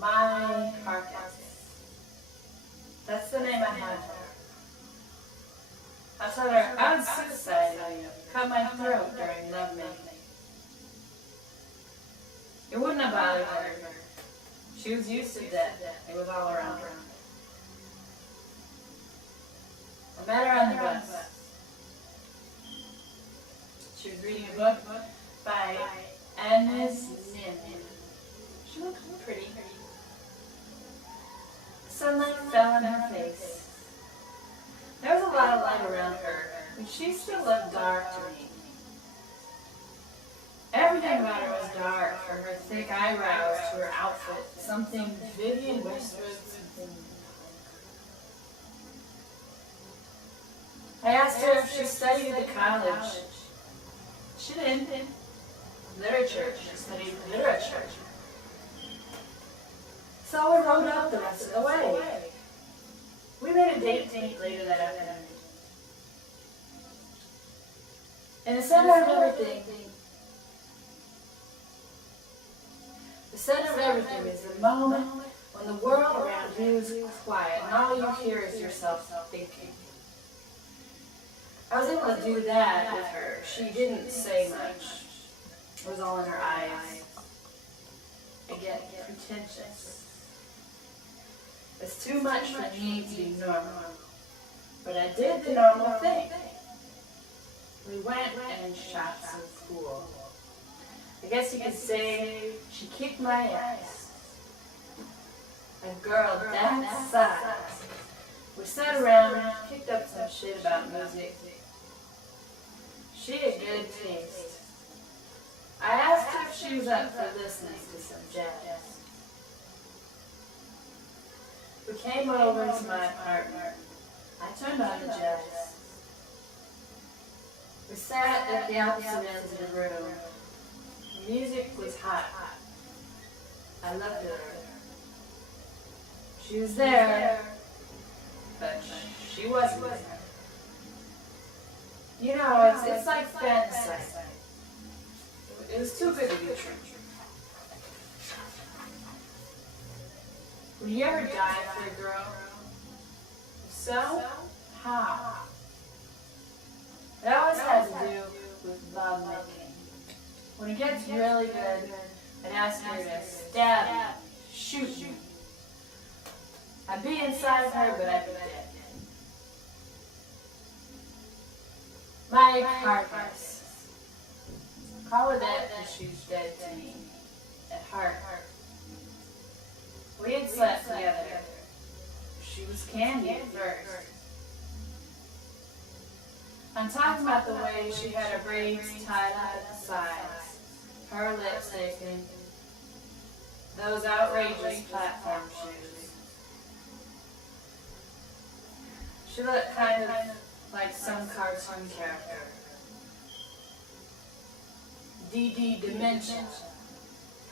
My Carcass. That's the name I had for her. I told her I would suicide and cut my throat during lovemaking. It wouldn't have bothered her. She was used to death. It was all around her. I met her on the bus. She was reading a book by Agnes Nin. She looked pretty. The sunlight fell on her face. There was a lot of light around her, but she still looked dark to me. Everything about her was dark, from her thick eyebrows to her outfit. Something Vivian Westwood, something. I asked her if she studied at the college. She didn't. Literature. She studied literature. So we rode up the rest of the way. We made a date to meet later that afternoon. In the center of everything, is the moment when the world around you is quiet and all you hear is yourself thinking. I was able to do that with her. She didn't say much. It was all in her eyes. Again, pretentious. It's too much for me to be normal. But I did the normal thing. We went and shot some pool. I guess you could say she kicked my ass. A girl that size. We sat around, picked up some shit about music. She had good taste. I asked her if she was up for listening to some jazz. We came over to my apartment. I turned on the jazz. We sat at the opposite ends of the room. The music was hot. I loved her. She was there, but she wasn't there. You know, it's like fantasy. It was too good to be true. Would you ever die for a girl? If so, how? It always has to do with love making. When it gets really good, I'd ask her to stab me, shoot me. I'd be inside of her, but I'd be dead. My Carcass. Call her that because she's dead to me. At heart. We had slept together. She was candy at first. I'm talking about the way she had her braids tied up at the sides, her lipstick, and those outrageous platform shoes. She looked kind of like some cartoon character. D.D. Dimension,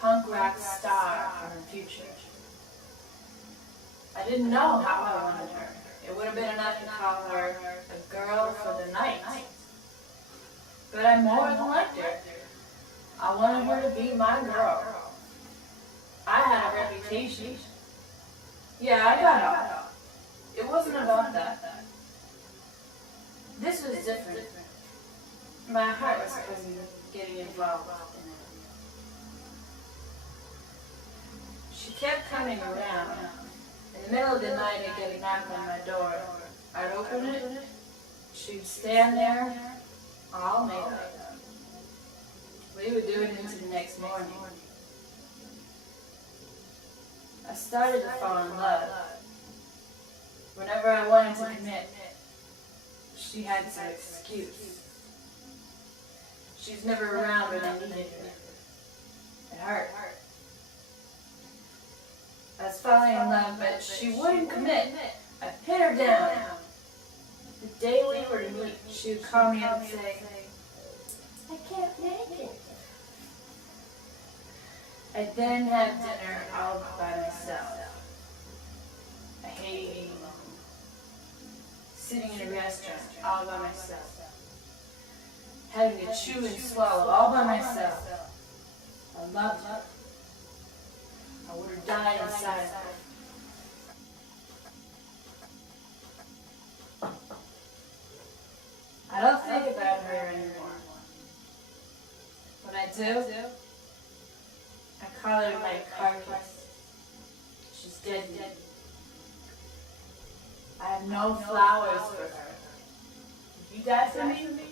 punk rock star from her future. I didn't know how I wanted her. It would have been enough to call her a girl for the night. But I more than liked her. I wanted her to be my girl. I had a reputation. Yeah, I got out. It wasn't about that. This was different. My heart was getting involved in it. She kept coming around. In the middle of the night, I'd get a knock on my door. I'd open it. She'd stand there, all made up. We would do it into the next morning. I started to fall in love. Whenever I wanted to commit, she had some excuse. She's never around when I needed her. It hurt. I was falling in love, but she wouldn't commit. I pinned her down. The day we were to meet, she would call me up and say, I can't make it. I'd then have dinner all by myself. I hated eating alone. Sitting in a restaurant all by myself. Having to chew and swallow all by myself. I loved her. I would have died inside of her. I don't think about her anymore. When I do, I call her my carcass. She's dead. I have no flowers for her. If you die for me,